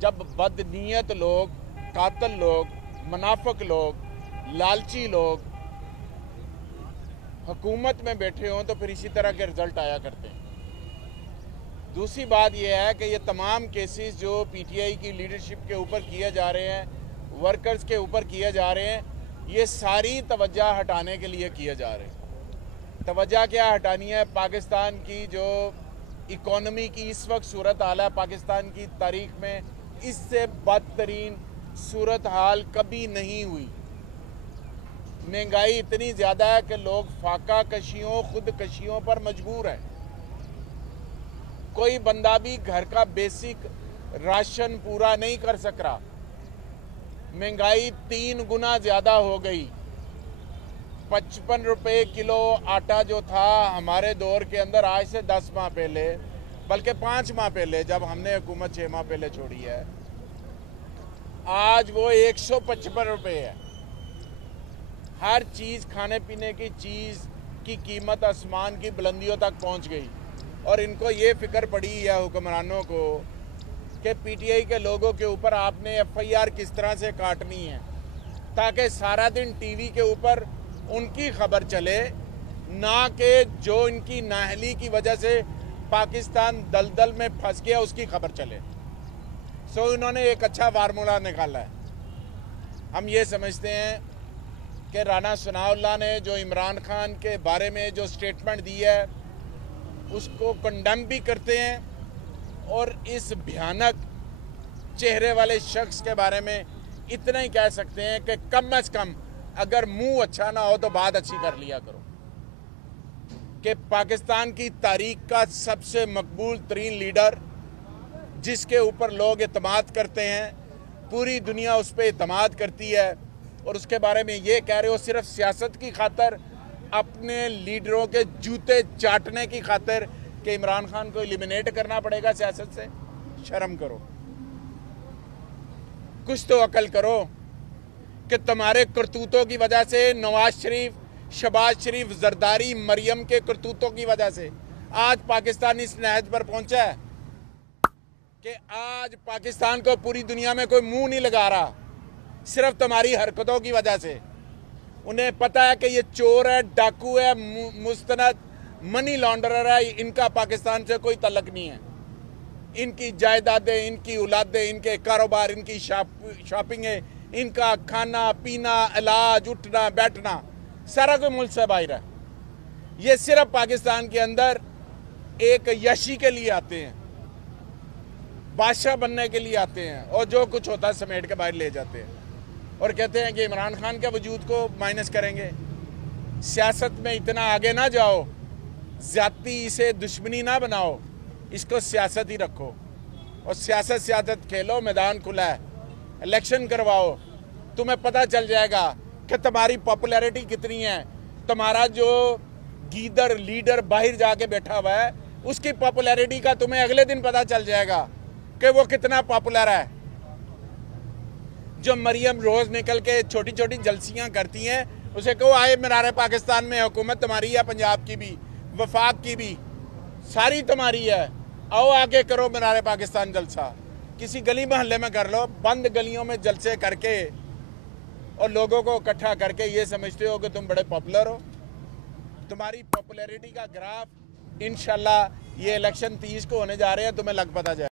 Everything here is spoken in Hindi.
जब बदनीयत लोग, कातिल लोग, मुनाफिक लोग, लालची लोग हुकूमत में बैठे हों तो फिर इसी तरह के रिजल्ट आया करते हैं। दूसरी बात यह है कि ये तमाम केसेस जो पीटीआई की लीडरशिप के ऊपर किए जा रहे हैं, वर्कर्स के ऊपर किए जा रहे हैं, ये सारी तवज्जो हटाने के लिए किए जा रहे हैं। तवज्जो क्या हटानी है? पाकिस्तान की जो इकोनॉमी की इस वक्त सूरत हाल है, पाकिस्तान की तारीख में इससे बदतरीन सूरत हाल कभी नहीं हुई। महंगाई इतनी ज़्यादा है कि लोग फाका कशियों, खुदकशियों पर मजबूर हैं। कोई बंदा भी घर का बेसिक राशन पूरा नहीं कर सक रहा। महंगाई 3 गुना ज़्यादा हो गई। 55 रुपये किलो आटा जो था हमारे दौर के अंदर, आज से 10 माह पहले, बल्कि 5 माह पहले जब हमने हुकूमत 6 माह पहले छोड़ी है, आज वो 155 रुपये है। हर चीज़, खाने पीने की चीज़ की कीमत आसमान की बुलंदियों तक पहुंच गई। और इनको ये फिक्र पड़ी है हुक्मरानों को कि पीटीआई के लोगों के ऊपर आपने एफआईआर किस तरह से काटनी है ताकि सारा दिन टीवी के ऊपर उनकी खबर चले, ना कि जो इनकी नाअहली की वजह से पाकिस्तान दलदल में फंस गया उसकी खबर चले। सो इन्होंने एक अच्छा फार्मूला निकाला है। हम ये समझते हैं कि राना सनाउल्लाह ने जो इमरान खान के बारे में जो स्टेटमेंट दी है उसको कंडेम भी करते हैं, और इस भयानक चेहरे वाले शख्स के बारे में इतना ही कह सकते हैं कि कम से कम अगर मुंह अच्छा ना हो तो बात अच्छी कर लिया करो। कि पाकिस्तान की तारीख का सबसे मकबूल तरीन लीडर, जिसके ऊपर लोग एतमाद करते हैं, पूरी दुनिया उस पर एतमाद करती है, और उसके बारे में ये कह रहे हो सिर्फ सियासत की खातर, अपने लीडरों के जूते चाटने की खातिर कि इमरान खान को एलिमिनेट करना पड़ेगा सियासत से। शर्म करो, कुछ तो अकल करो कि तुम्हारे करतूतों की वजह से नवाज शरीफ, शहबाज शरीफ, जरदारी, मरियम के करतूतों की वजह से आज पाकिस्तान इस नहज पर पहुंचा है कि आज पाकिस्तान को पूरी दुनिया में कोई मुंह नहीं लगा रहा, सिर्फ तुम्हारी हरकतों की वजह से। उन्हें पता है कि ये चोर है, डाकू है, मुस्तनद मनी लॉन्ड्रर है, इनका पाकिस्तान से कोई तल्लक नहीं है। इनकी जायदादें, इनकी औलादें, इनके कारोबार, इनकी शॉपिंगें, इनका खाना पीना, इलाज, उठना बैठना, सारा कोई मुल्क से बाहर है। ये सिर्फ पाकिस्तान के अंदर एक यशी के लिए आते हैं, बादशाह बनने के लिए आते हैं, और जो कुछ होता है समेट के बाहर ले जाते हैं और कहते हैं कि इमरान खान के वजूद को माइनस करेंगे। सियासत में इतना आगे ना जाओ, ज़्यादती इसे दुश्मनी ना बनाओ, इसको सियासत ही रखो और सियासत खेलो। मैदान खुला है, इलेक्शन करवाओ, तुम्हें पता चल जाएगा कि तुम्हारी पॉपुलैरिटी कितनी है। तुम्हारा जो गीदर लीडर बाहर जाके बैठा हुआ है उसकी पॉपुलैरिटी का तुम्हें अगले दिन पता चल जाएगा कि वो कितना पॉपुलर है। जो मरियम रोज निकल के छोटी छोटी जलसियां करती हैं, उसे कहो आए मीनार पाकिस्तान में हुकूमत तुम्हारी है, पंजाब की भी, वफाक की भी, सारी तुम्हारी है, आओ आगे करो मीनार पाकिस्तान जलसा। किसी गली मोहल्ले में कर लो, बंद गलियों में जलसे करके और लोगों को इकट्ठा करके ये समझते हो कि तुम बड़े पॉपुलर हो। तुम्हारी पॉपुलैरिटी का ग्राफ इंशाल्लाह ये इलेक्शन 30 को होने जा रहे हैं, तुम्हें लग पता जाए।